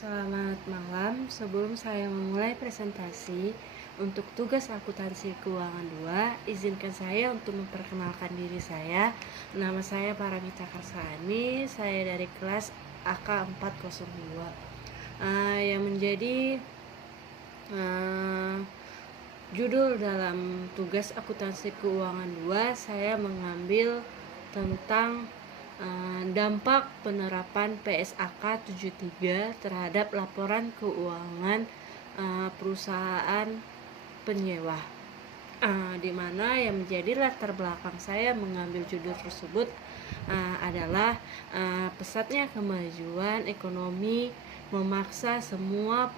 Selamat malam. Sebelum saya memulai presentasi untuk tugas akuntansi keuangan 2, izinkan saya untuk memperkenalkan diri saya. Nama saya Paramita Karsani, saya dari kelas AK402. Yang menjadi eh, judul dalam tugas akuntansi keuangan 2, saya mengambil tentang dampak penerapan PSAK 73 terhadap laporan keuangan perusahaan penyewa, di mana yang menjadi latar belakang saya mengambil judul tersebut adalah pesatnya kemajuan ekonomi memaksa semua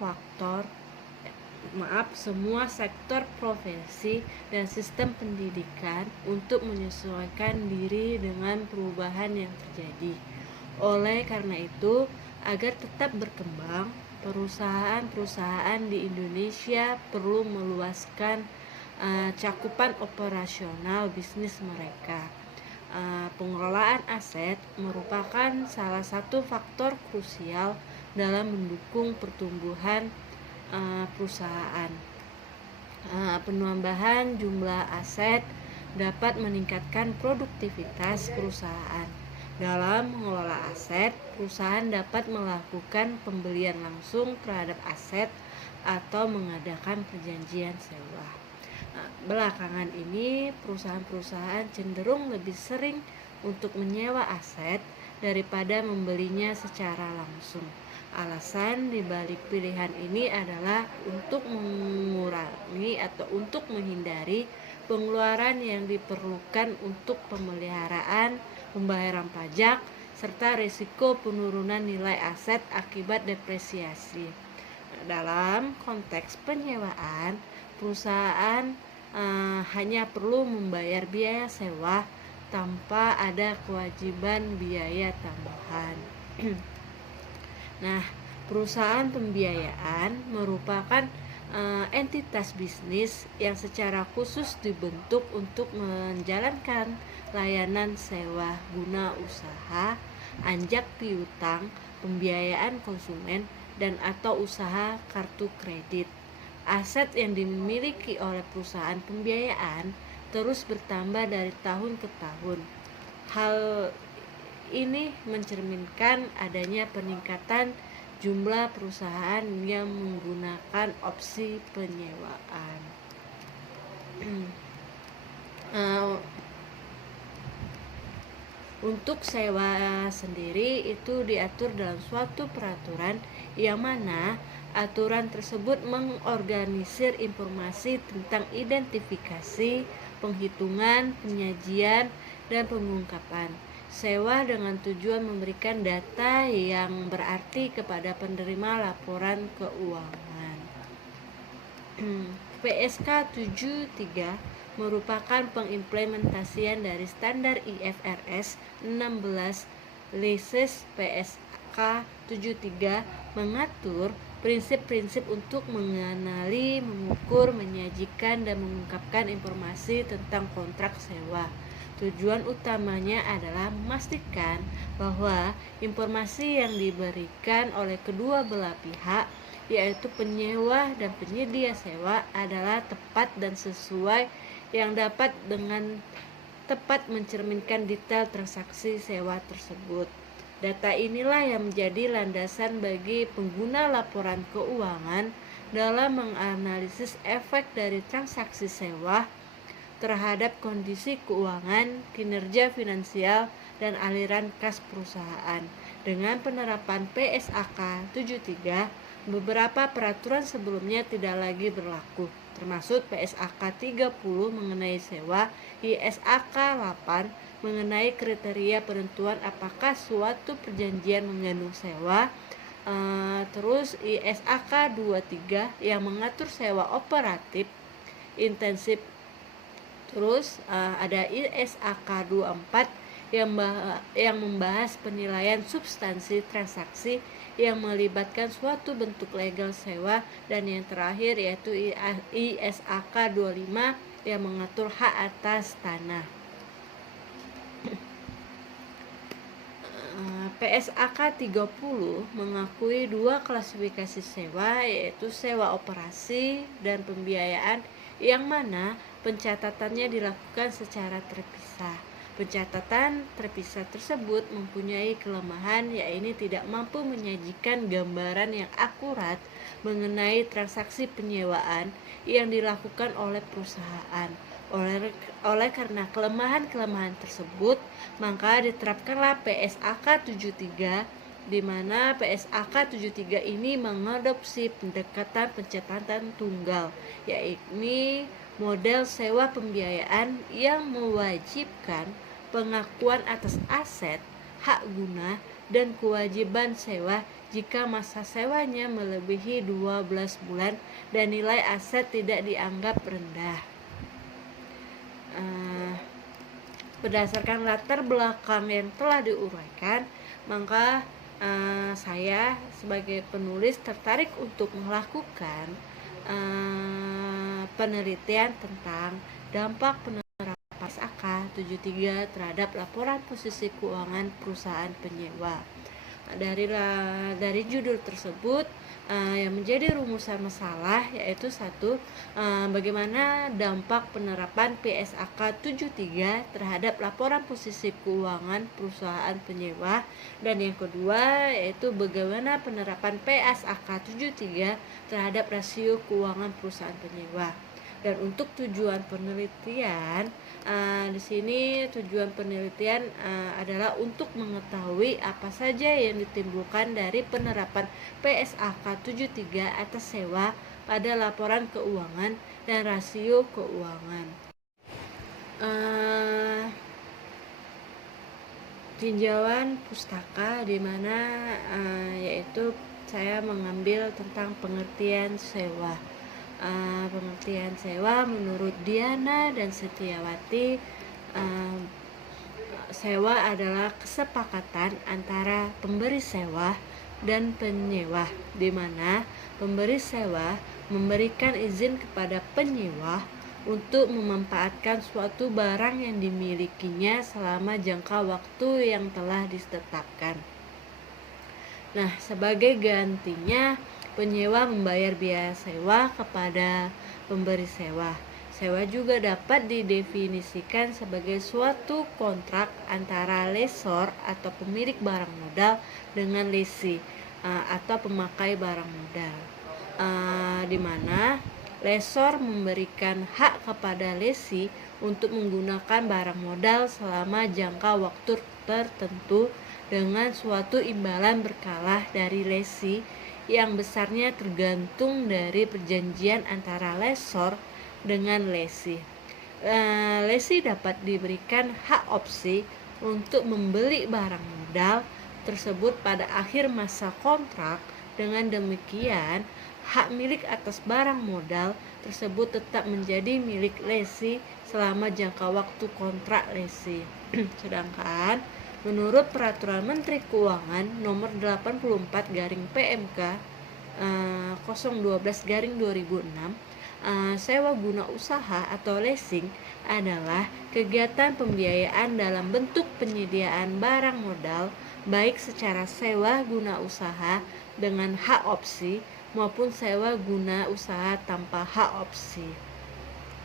sektor profesi dan sistem pendidikan untuk menyesuaikan diri dengan perubahan yang terjadi. Oleh karena itu, agar tetap berkembang, perusahaan-perusahaan di Indonesia perlu meluaskan cakupan operasional bisnis mereka. Pengelolaan aset merupakan salah satu faktor krusial dalam mendukung pertumbuhan perusahaan. Penambahan jumlah aset dapat meningkatkan produktivitas perusahaan. Dalam mengelola aset, perusahaan dapat melakukan pembelian langsung terhadap aset atau mengadakan perjanjian sewa. Belakangan ini, perusahaan-perusahaan cenderung lebih sering untuk menyewa aset daripada membelinya secara langsung. Alasan dibalik pilihan ini adalah untuk mengurangi atau untuk menghindari pengeluaran yang diperlukan untuk pemeliharaan, pembayaran pajak, serta risiko penurunan nilai aset akibat depresiasi. Dalam konteks penyewaan, perusahaan hanya perlu membayar biaya sewa tanpa ada kewajiban biaya tambahan. Nah, perusahaan pembiayaan merupakan entitas bisnis yang secara khusus dibentuk untuk menjalankan layanan sewa guna usaha, anjak piutang, pembiayaan konsumen, dan atau usaha kartu kredit. Aset yang dimiliki oleh perusahaan pembiayaan terus bertambah dari tahun ke tahun. Hal ini mencerminkan adanya peningkatan jumlah perusahaan yang menggunakan opsi penyewaan. Untuk sewa sendiri itu diatur dalam suatu peraturan yang mana aturan tersebut mengorganisir informasi tentang identifikasi, penghitungan, penyajian, dan pengungkapan sewa dengan tujuan memberikan data yang berarti kepada penerima laporan keuangan. PSK 73 merupakan pengimplementasian dari standar IFRS 16. Lisis PSK 73 mengatur prinsip-prinsip untuk mengenali, mengukur, menyajikan, dan mengungkapkan informasi tentang kontrak sewa. Tujuan utamanya adalah memastikan bahwa informasi yang diberikan oleh kedua belah pihak, yaitu penyewa dan penyedia sewa, adalah tepat dan sesuai yang dapat dengan tepat mencerminkan detail transaksi sewa tersebut. Data inilah yang menjadi landasan bagi pengguna laporan keuangan dalam menganalisis efek dari transaksi sewa terhadap kondisi keuangan, kinerja finansial, dan aliran kas perusahaan. Dengan penerapan PSAK 73, beberapa peraturan sebelumnya tidak lagi berlaku, termasuk PSAK 30 mengenai sewa, ISAK 8 mengenai kriteria penentuan apakah suatu perjanjian mengandung sewa, terus ISAK 23 yang mengatur sewa operatif intensif. Terus ada ISAK 24 yang membahas penilaian substansi transaksi yang melibatkan suatu bentuk legal sewa, dan yang terakhir yaitu ISAK 25 yang mengatur hak atas tanah. PSAK 30 mengakui dua klasifikasi sewa, yaitu sewa operasi dan pembiayaan, yang mana pencatatannya dilakukan secara terpisah. Pencatatan terpisah tersebut mempunyai kelemahan, yaitu tidak mampu menyajikan gambaran yang akurat mengenai transaksi penyewaan yang dilakukan oleh perusahaan. Oleh karena kelemahan-kelemahan tersebut, maka diterapkanlah PSAK 73, di mana PSAK 73 ini mengadopsi pendekatan pencatatan tunggal, yakni model sewa pembiayaan yang mewajibkan pengakuan atas aset, hak guna, dan kewajiban sewa jika masa sewanya melebihi 12 bulan dan nilai aset tidak dianggap rendah. Berdasarkan latar belakang yang telah diuraikan, maka saya sebagai penulis tertarik untuk melakukan penelitian tentang dampak penerapan PSAK 73 terhadap laporan posisi keuangan perusahaan penyewa. Dari judul tersebut, yang menjadi rumusan masalah yaitu satu, bagaimana dampak penerapan PSAK 73 terhadap laporan posisi keuangan perusahaan penyewa, dan yang kedua yaitu bagaimana penerapan PSAK 73 terhadap rasio keuangan perusahaan penyewa. Dan untuk tujuan penelitian, di sini tujuan penelitian adalah untuk mengetahui apa saja yang ditimbulkan dari penerapan PSAK 73 atas sewa pada laporan keuangan dan rasio keuangan. Tinjauan pustaka, di mana yaitu saya mengambil tentang pengertian sewa. Pengertian sewa menurut Diana dan Setiawati, sewa adalah kesepakatan antara pemberi sewa dan penyewa, di mana pemberi sewa memberikan izin kepada penyewa untuk memanfaatkan suatu barang yang dimilikinya selama jangka waktu yang telah ditetapkan. Nah, sebagai gantinya, penyewa membayar biaya sewa kepada pemberi sewa. Sewa juga dapat didefinisikan sebagai suatu kontrak antara lessor atau pemilik barang modal dengan lessee atau pemakai barang modal, di mana lessor memberikan hak kepada lessee untuk menggunakan barang modal selama jangka waktu tertentu dengan suatu imbalan berkala dari lessee yang besarnya tergantung dari perjanjian antara lessor dengan lessee. Lessee dapat diberikan hak opsi untuk membeli barang modal tersebut pada akhir masa kontrak. Dengan demikian, hak milik atas barang modal tersebut tetap menjadi milik lessee selama jangka waktu kontrak lessee. Sedangkan menurut Peraturan Menteri Keuangan Nomor 84/PMK 012/2006, sewa guna usaha atau leasing adalah kegiatan pembiayaan dalam bentuk penyediaan barang modal, baik secara sewa guna usaha dengan hak opsi maupun sewa guna usaha tanpa hak opsi,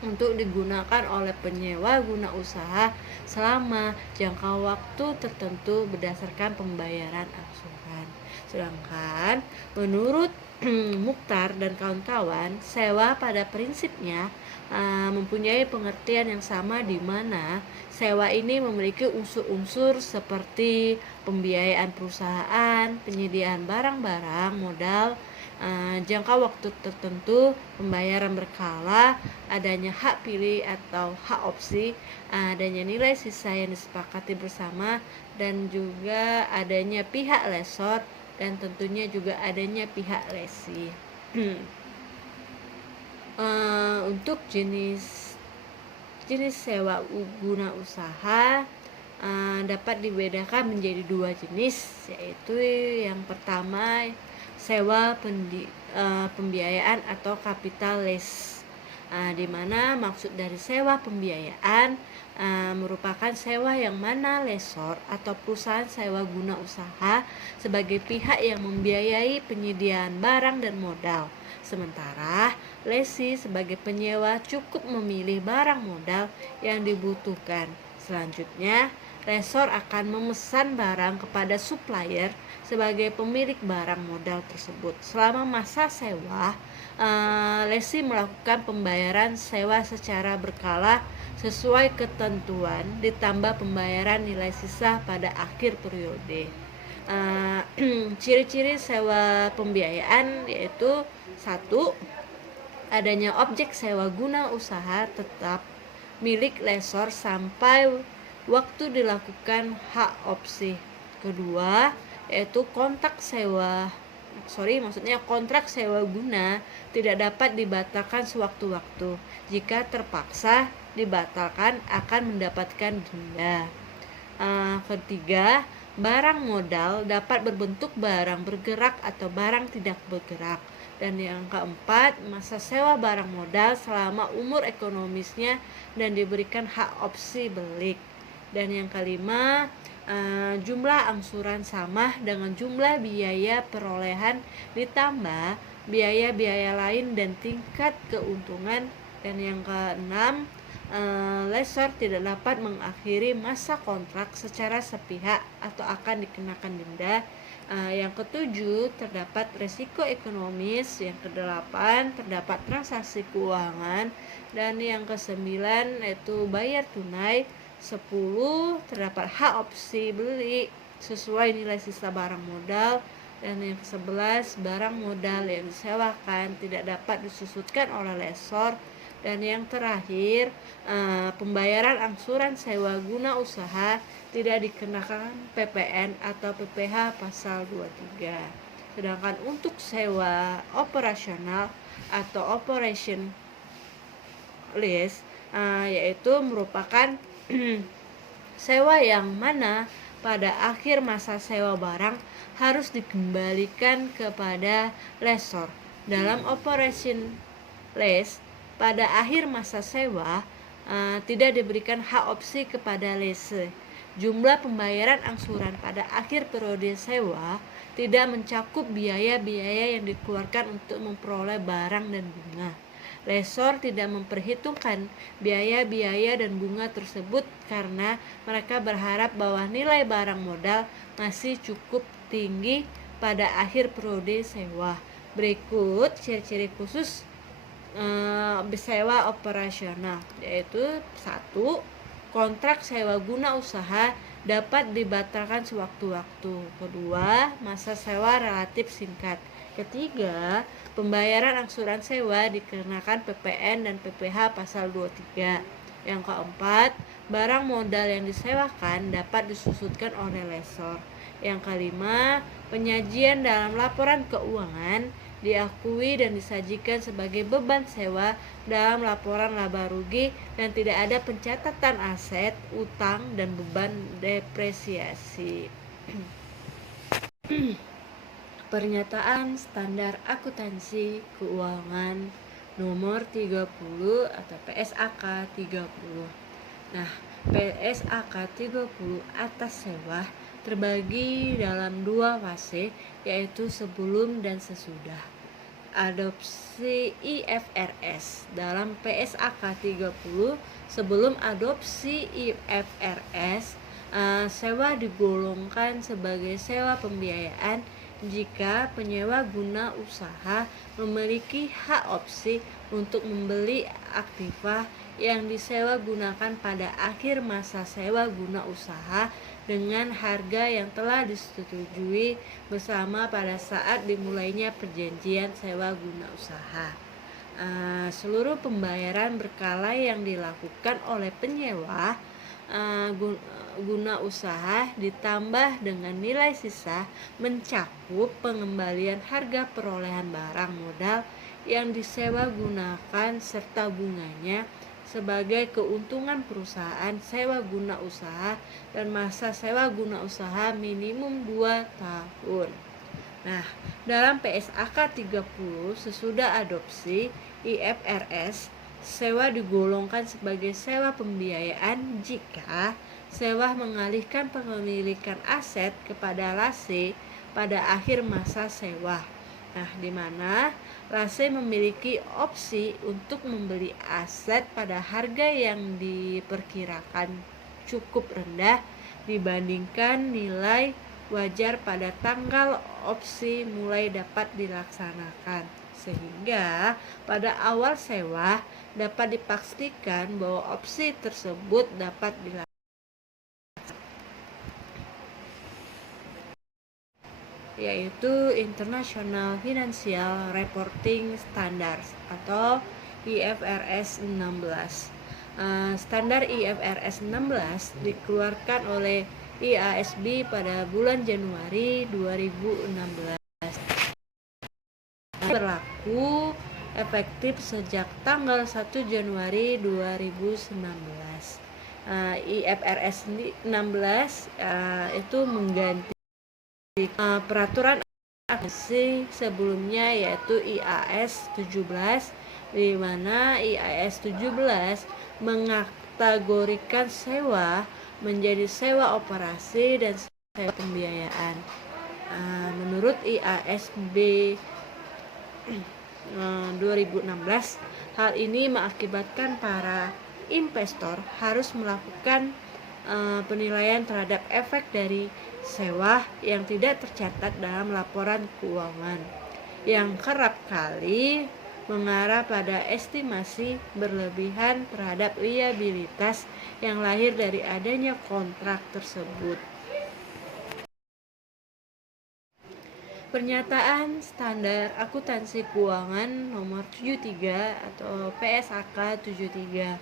untuk digunakan oleh penyewa guna usaha selama jangka waktu tertentu berdasarkan pembayaran angsuran. Sedangkan menurut Mukhtar dan kawan-kawan, sewa pada prinsipnya mempunyai pengertian yang sama, di mana sewa ini memiliki unsur-unsur seperti pembiayaan perusahaan, penyediaan barang-barang modal, jangka waktu tertentu, pembayaran berkala, adanya hak pilih atau hak opsi, adanya nilai sisa yang disepakati bersama, dan juga adanya pihak lessor, dan tentunya juga adanya pihak lessee. Untuk jenis sewa guna usaha dapat dibedakan menjadi dua jenis, yaitu yang pertama sewa pembiayaan atau capital lease, di mana maksud dari sewa pembiayaan merupakan sewa yang mana lessor atau perusahaan sewa guna usaha sebagai pihak yang membiayai penyediaan barang dan modal. Sementara lessee sebagai penyewa cukup memilih barang modal yang dibutuhkan. Selanjutnya, lessor akan memesan barang kepada supplier sebagai pemilik barang modal tersebut. Selama masa sewa, lessee melakukan pembayaran sewa secara berkala sesuai ketentuan ditambah pembayaran nilai sisa pada akhir periode. Ciri-ciri sewa pembiayaan yaitu 1. Adanya objek sewa guna usaha tetap milik lessor sampai waktu dilakukan hak opsi. Kedua, yaitu kontrak sewa guna tidak dapat dibatalkan sewaktu-waktu. Jika terpaksa dibatalkan akan mendapatkan denda. Ketiga, barang modal dapat berbentuk barang bergerak atau barang tidak bergerak. Dan yang keempat, masa sewa barang modal selama umur ekonomisnya dan diberikan hak opsi beli. Dan yang kelima, jumlah angsuran sama dengan jumlah biaya perolehan ditambah biaya-biaya lain dan tingkat keuntungan. Dan yang keenam, lessor tidak dapat mengakhiri masa kontrak secara sepihak atau akan dikenakan denda. Yang ketujuh, terdapat resiko ekonomis. Yang kedelapan, terdapat transaksi keuangan. Dan yang kesembilan yaitu bayar tunai. 10, terdapat hak opsi beli sesuai nilai sisa barang modal. Dan yang ke-11, barang modal yang disewakan tidak dapat disusutkan oleh lessor. Dan yang terakhir, pembayaran angsuran sewa guna usaha tidak dikenakan PPN atau PPh pasal 23. Sedangkan untuk sewa operasional atau operation lease yaitu merupakan sewa yang mana pada akhir masa sewa barang harus dikembalikan kepada lessor. Dalam operation lease, pada akhir masa sewa tidak diberikan hak opsi kepada lessee. Jumlah pembayaran angsuran pada akhir periode sewa tidak mencakup biaya-biaya yang dikeluarkan untuk memperoleh barang dan bunga. Lessor tidak memperhitungkan biaya-biaya dan bunga tersebut karena mereka berharap bahwa nilai barang modal masih cukup tinggi pada akhir periode sewa. Berikut ciri-ciri khusus sewa operasional, yaitu 1. Kontrak sewa guna usaha dapat dibatalkan sewaktu-waktu. Kedua, masa sewa relatif singkat. Ketiga, pembayaran angsuran sewa dikenakan PPN dan PPh pasal 23. Yang keempat, barang modal yang disewakan dapat disusutkan oleh lessor. Yang kelima, penyajian dalam laporan keuangan diakui dan disajikan sebagai beban sewa dalam laporan laba rugi dan tidak ada pencatatan aset, utang, dan beban depresiasi. Pernyataan Standar Akuntansi Keuangan nomor 30 atau PSAK 30. Nah, PSAK 30 atas sewa terbagi dalam 2 fase, yaitu sebelum dan sesudah adopsi IFRS. Dalam PSAK 30, sebelum adopsi IFRS, sewa digolongkan sebagai sewa pembiayaan jika penyewa guna usaha memiliki hak opsi untuk membeli aktiva yang disewa gunakan pada akhir masa sewa guna usaha dengan harga yang telah disetujui bersama pada saat dimulainya perjanjian sewa guna usaha. Seluruh pembayaran berkala yang dilakukan oleh penyewa guna usaha ditambah dengan nilai sisa mencakup pengembalian harga perolehan barang modal yang disewa gunakan serta bunganya sebagai keuntungan perusahaan sewa guna usaha dan masa sewa guna usaha minimum 2 tahun. Nah, dalam PSAK 30 sesudah adopsi IFRS, Sewa digolongkan sebagai sewa pembiayaan jika sewa mengalihkan kepemilikan aset kepada lase pada akhir masa sewa. Nah, di mana lase memiliki opsi untuk membeli aset pada harga yang diperkirakan cukup rendah dibandingkan nilai wajar pada tanggal opsi mulai dapat dilaksanakan, sehingga pada awal sewa dapat dipastikan bahwa opsi tersebut dapat dilaksanakan, yaitu International Financial Reporting Standards atau IFRS 16. Standar IFRS 16 dikeluarkan oleh IASB pada bulan Januari 2016. Berlaku efektif sejak tanggal 1 Januari 2019. IFRS 16 itu mengganti peraturan agensi sebelumnya, yaitu IAS 17, di mana IAS 17 mengkategorikan sewa menjadi sewa operasi dan sewa pembiayaan. Menurut IASB 2016, hal ini mengakibatkan para investor harus melakukan penilaian terhadap efek dari sewa yang tidak tercatat dalam laporan keuangan, yang kerap kali mengarah pada estimasi berlebihan terhadap liabilitas yang lahir dari adanya kontrak tersebut. Pernyataan Standar Akuntansi Keuangan Nomor 73 atau PSAK 73,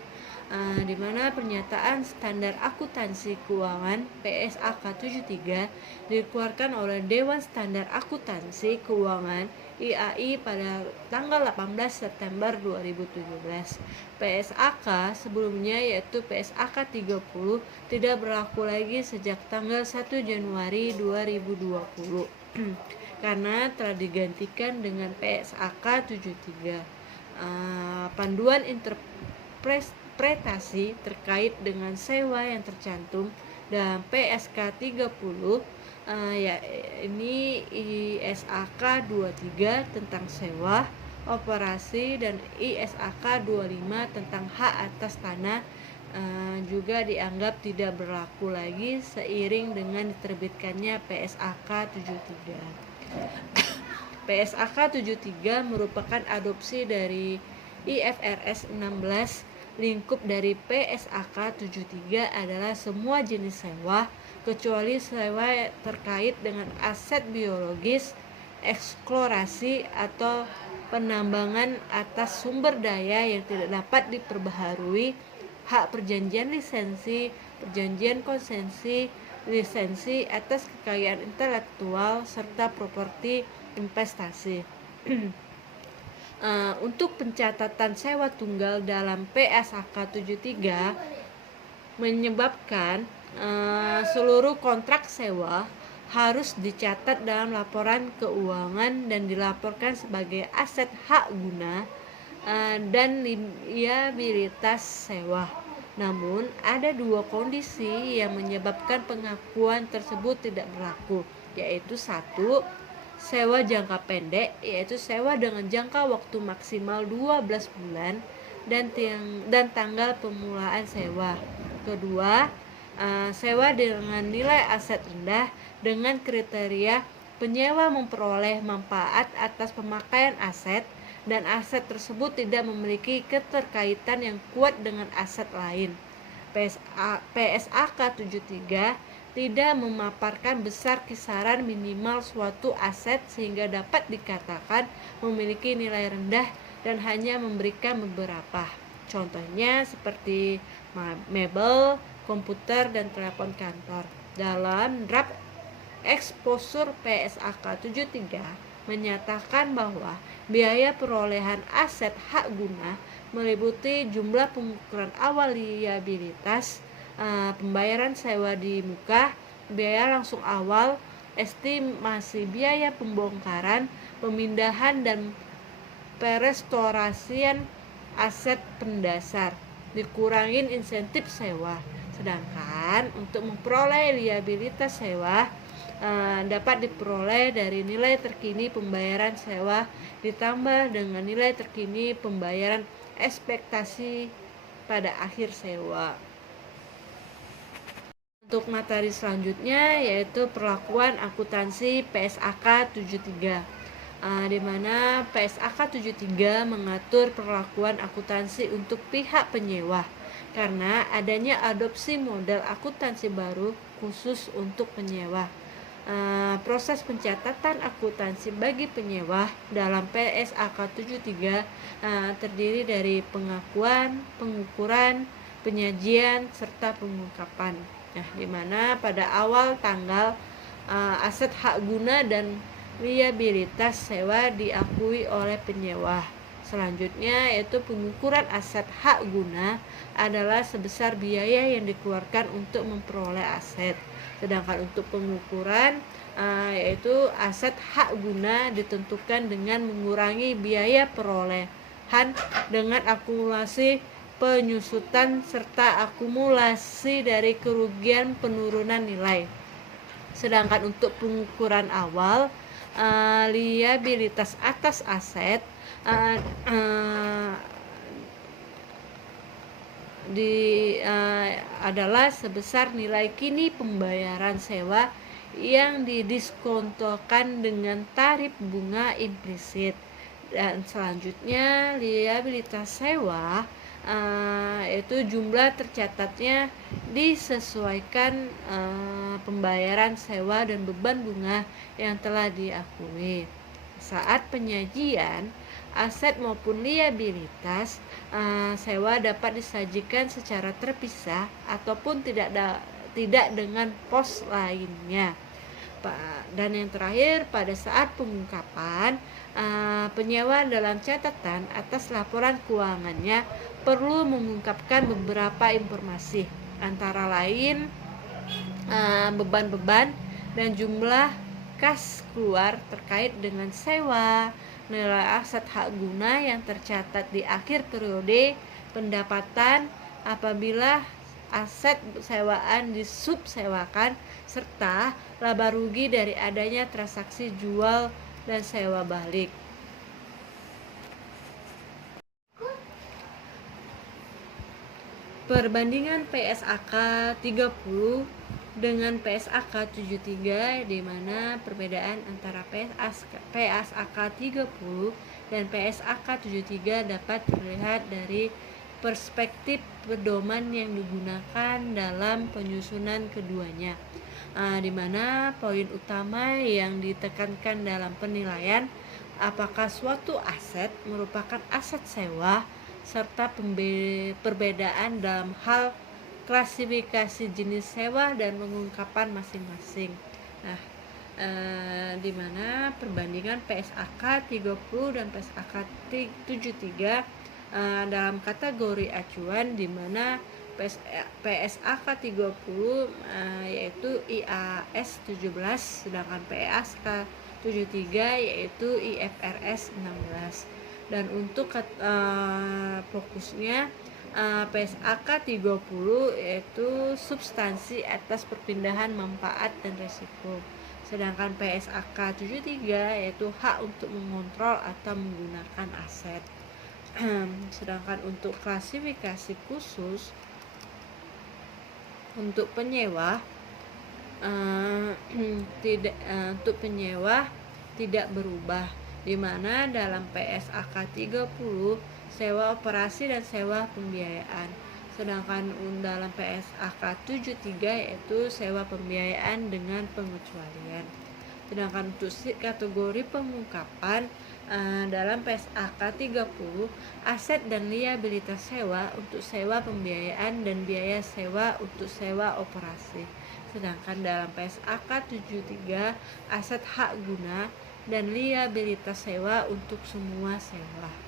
di mana pernyataan Standar Akuntansi Keuangan PSAK 73 dikeluarkan oleh Dewan Standar Akuntansi Keuangan IAI pada tanggal 18 September 2017. PSAK sebelumnya, yaitu PSAK 30, tidak berlaku lagi sejak tanggal 1 Januari 2020 karena telah digantikan dengan PSAK 73. Panduan interpretasi terkait dengan sewa yang tercantum dalam PSK 30, ya ini ISAK 23 tentang sewa operasi dan ISAK 25 tentang hak atas tanah juga dianggap tidak berlaku lagi seiring dengan diterbitkannya PSAK 73. PSAK 73 merupakan adopsi dari IFRS 16. Lingkup dari PSAK 73 adalah semua jenis sewa kecuali sewa terkait dengan aset biologis, eksplorasi atau penambangan atas sumber daya yang tidak dapat diperbaharui, hak perjanjian lisensi, perjanjian konsesi, lisensi atas kekayaan intelektual, serta properti investasi. Untuk pencatatan sewa tunggal dalam PSAK 73 menyebabkan seluruh kontrak sewa harus dicatat dalam laporan keuangan dan dilaporkan sebagai aset hak guna dan liabilitas sewa. Namun, ada dua kondisi yang menyebabkan pengakuan tersebut tidak berlaku, yaitu satu, sewa jangka pendek, yaitu sewa dengan jangka waktu maksimal 12 bulan dan tanggal pemulaan sewa. Kedua, sewa dengan nilai aset rendah dengan kriteria penyewa memperoleh manfaat atas pemakaian aset dan aset tersebut tidak memiliki keterkaitan yang kuat dengan aset lain. PSAK 73 tidak memaparkan besar kisaran minimal suatu aset sehingga dapat dikatakan memiliki nilai rendah dan hanya memberikan beberapa. Contohnya seperti mebel, komputer, dan telepon kantor. Dalam draft exposure PSAK 73 menyatakan bahwa biaya perolehan aset hak guna meliputi jumlah pengukuran awal liabilitas, pembayaran sewa di muka, biaya langsung awal, estimasi biaya pembongkaran, pemindahan dan perestorasian aset pendasar, dikurangin insentif sewa. Sedangkan untuk memperoleh liabilitas sewa dapat diperoleh dari nilai terkini pembayaran sewa ditambah dengan nilai terkini pembayaran ekspektasi pada akhir sewa. Untuk materi selanjutnya yaitu perlakuan akuntansi PSAK 73, di mana PSAK 73 mengatur perlakuan akuntansi untuk pihak penyewa karena adanya adopsi model akuntansi baru khusus untuk penyewa. Proses pencatatan akuntansi bagi penyewa dalam PSAK 73 terdiri dari pengakuan, pengukuran, penyajian, serta pengungkapan. Nah, di mana pada awal tanggal aset hak guna dan liabilitas sewa diakui oleh penyewa. Selanjutnya yaitu pengukuran aset hak guna adalah sebesar biaya yang dikeluarkan untuk memperoleh aset. Sedangkan untuk pengukuran yaitu aset hak guna ditentukan dengan mengurangi biaya perolehan dengan akumulasi penyusutan serta akumulasi dari kerugian penurunan nilai. Sedangkan untuk pengukuran awal liabilitas atas aset adalah sebesar nilai kini pembayaran sewa yang didiskontokan dengan tarif bunga implisit. Dan selanjutnya liabilitas sewa yaitu jumlah tercatatnya disesuaikan pembayaran sewa dan beban bunga yang telah diakui. Saat penyajian aset maupun liabilitas sewa dapat disajikan secara terpisah ataupun tidak dengan pos lainnya. Dan yang terakhir, pada saat pengungkapan penyewa dalam catatan atas laporan keuangannya perlu mengungkapkan beberapa informasi, antara lain beban-beban dan jumlah kas keluar terkait dengan sewa, nilai aset hak guna yang tercatat di akhir periode pendapatan apabila aset sewaan disubsewakan, serta laba rugi dari adanya transaksi jual dan sewa balik. Perbandingan PSAK 30 dengan PSAK 73, di mana perbedaan antara PSAK 30 dan PSAK 73 dapat terlihat dari perspektif pedoman yang digunakan dalam penyusunan keduanya, di mana poin utama yang ditekankan dalam penilaian apakah suatu aset merupakan aset sewa serta perbedaan dalam hal klasifikasi jenis sewa dan pengungkapan masing-masing. Nah, di mana perbandingan PSAK 30 dan PSAK 73 dalam kategori acuan, di mana PSAK 30 yaitu IAS 17, sedangkan PSAK 73 yaitu IFRS 16. Dan untuk fokusnya PSAK 30 yaitu substansi atas perpindahan manfaat dan resiko. Sedangkan PSAK 73 yaitu hak untuk mengontrol atau menggunakan aset. Sedangkan untuk klasifikasi khusus untuk penyewa untuk penyewa tidak berubah, di mana dalam PSAK 30 sewa operasi dan sewa pembiayaan. Sedangkan dalam PSAK 73 yaitu sewa pembiayaan dengan pengecualian. Sedangkan untuk kategori pengungkapan dalam PSAK 30 aset dan liabilitas sewa untuk sewa pembiayaan dan biaya sewa untuk sewa operasi. Sedangkan dalam PSAK 73 aset hak guna dan liabilitas sewa untuk semua sewa.